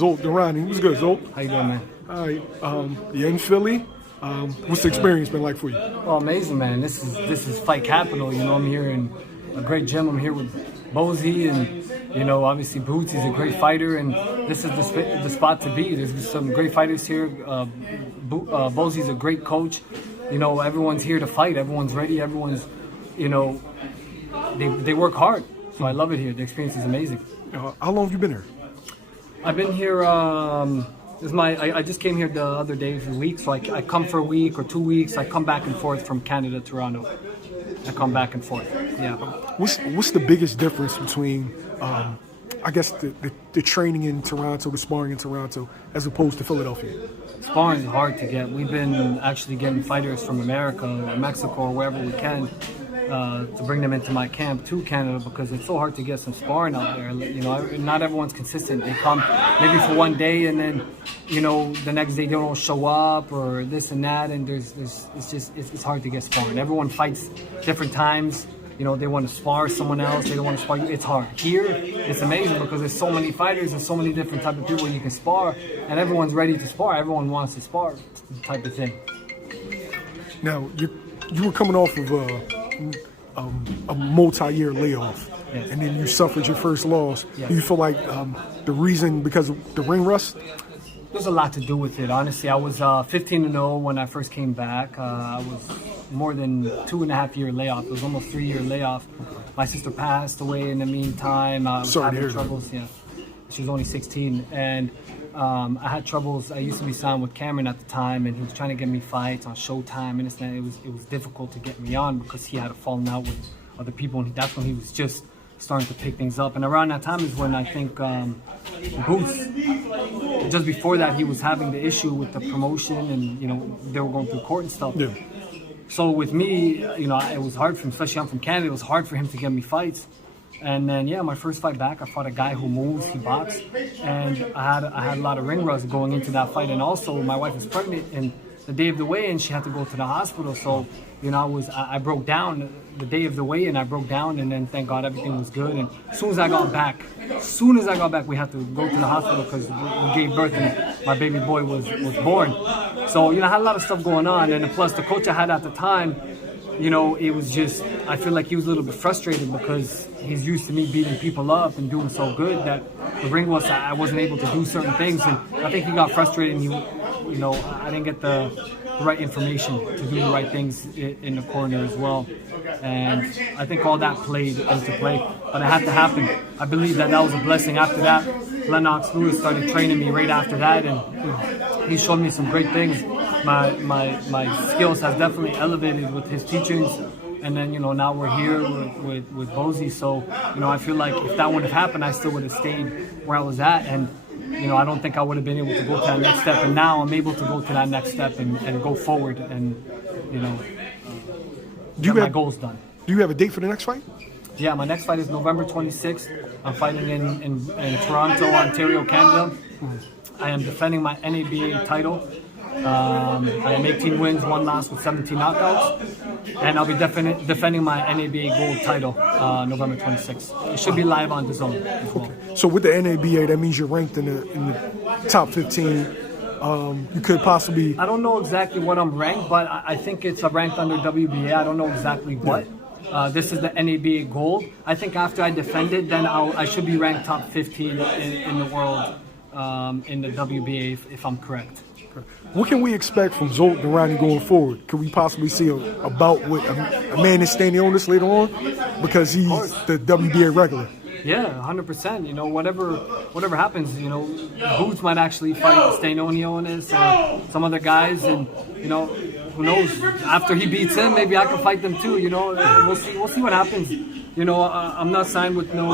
Zsolt Daranyi. What's good, Zsolt? How you doing, man? All right. You're in Philly. What's the experience been like for you? Oh, amazing, man. This is fight capital. You know, I'm here in a great gym. I'm here with Bozy, and you know, obviously Boots. He's a great fighter, and this is the spot to be. There's some great fighters here. Bozy's a great coach. You know, everyone's here to fight. Everyone's ready. Everyone's, you know, they work hard. So I love it here. The experience is amazing. How long have you been here? I've been here. I just came here the other day for a week, so I come for a week or 2 weeks. I come back and forth from Canada to Toronto. I come back and forth. Yeah. What's the biggest difference between, I guess, the training in Toronto, the sparring in Toronto, as opposed to Philadelphia? Sparring is hard to get. We've been actually getting fighters from America or Mexico or wherever we can to bring them into my camp to Canada, because it's so hard to get some sparring out there. You know, not everyone's consistent. They come maybe for one day, and then, you know, the next day they don't show up or this and that, and it's hard to get sparring. Everyone fights different times. You know, they want to spar someone else. They don't want to spar you. It's hard. Here, it's amazing because there's so many fighters and so many different type of people you can spar, and everyone's ready to spar. Everyone wants to spar, type of thing. Now, you were coming off of a multi-year layoff, yes, and then you suffered your first loss. Yes. Do you feel like the reason because of the ring rust? There's a lot to do with it, honestly. I was 15-0 when I first came back. I was more than 2.5 year layoff. It was almost 3 year layoff. My sister passed away in the meantime. I was having troubles. Yeah, she was only 16, and I had troubles. I used to be signed with Cameron at the time, and he was trying to get me fights on Showtime, and it was difficult to get me on because he had a falling out with other people, and that's when he was just starting to pick things up. And around that time is when I think Boots, just before that, he was having the issue with the promotion, and you know, they were going through court and stuff. Yeah. So with me, you know, it was hard for him, especially I'm from Canada, it was hard for him to get me fights. And then, yeah, my first fight back, I fought a guy who moves, he boxed, and I had a lot of ring rust going into that fight. And also, my wife was pregnant, and the day of the weigh-in, she had to go to the hospital. So, you know, I broke down the day of the weigh-in. I broke down, and then thank God everything was good. And as soon as I got back, we had to go to the hospital because we gave birth, and my baby boy was born. So, you know, I had a lot of stuff going on, and plus the coach I had at the time, you know, it was just, I feel like he was a little bit frustrated because he's used to me beating people up and doing so good that the ring was, I wasn't able to do certain things, and I think he got frustrated, and you know, I didn't get the right information to do the right things in the corner as well. And I think all that played into play, but it had to happen. I believe that was a blessing. After that, Lennox Lewis started training me right after that, and he showed me some great things. My skills have definitely elevated with his teachings, and then, you know, now we're here with Bozy. So, you know, I feel like if that wouldn't have happened, I still would have stayed where I was at, and you know, I don't think I would have been able to go to that next step. And now I'm able to go to that next step and go forward, and you know, get my goals done. Do you have a date for the next fight? Yeah, my next fight is November 26th. I'm fighting in Toronto, Ontario, Canada. I am defending my NABA title. I am 18 wins, 1 loss with 17 knockouts, and I'll be defending my NABA gold title November 26th. It should be live on DAZN as well. Okay. So with the NABA, that means you're ranked in the top 15. You could possibly... I don't know exactly what I'm ranked, but I think it's ranked under WBA. I don't know exactly what. This is the NABA gold. I think after I defend it, then I should be ranked top 15 in the world in the WBA, if I'm correct. What can we expect from Zsolt Daranyi going forward? Could we possibly see a bout with a man that's standing on this later on? Because he's the WBA regular. Yeah, 100%. You know, whatever happens, you know, Boots might actually fight Stanionio on this or some other guys, and you know, who knows? After he beats him, maybe I can fight them too. You know, we'll see what happens. You know, I'm not signed with no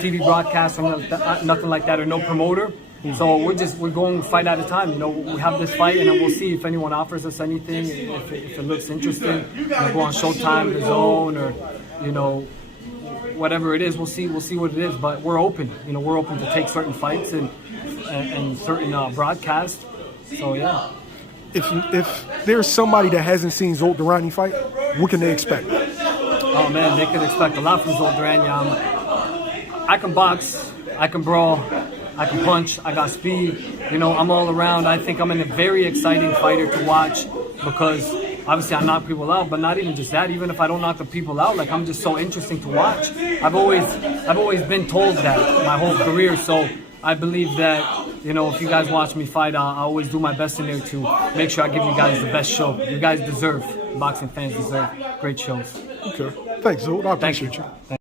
TV broadcast or nothing like that, or no promoter. So we're going fight at a time. You know, we have this fight, and then we'll see if anyone offers us anything. If it looks interesting, we'll go on Showtime, DAZN, or you know, whatever it is. We'll see what it is. But we're open. You know, we're open to take certain fights and certain broadcasts. So yeah. If there's somebody that hasn't seen Zsolt Daranyi fight, what can they expect? Oh man, they can expect a lot from Zsolt Daranyi. I can box, I can brawl, I can punch. I got speed. You know, I'm all around. I think I'm a very exciting fighter to watch because obviously I knock people out, but not even just that. Even if I don't knock the people out, like, I'm just so interesting to watch. I've always been told that my whole career. So I believe that, you know, if you guys watch me fight, I always do my best in there to make sure I give you guys the best show. You guys deserve, boxing fans deserve great shows. Okay. Thanks, Zsolt. I appreciate you. Thank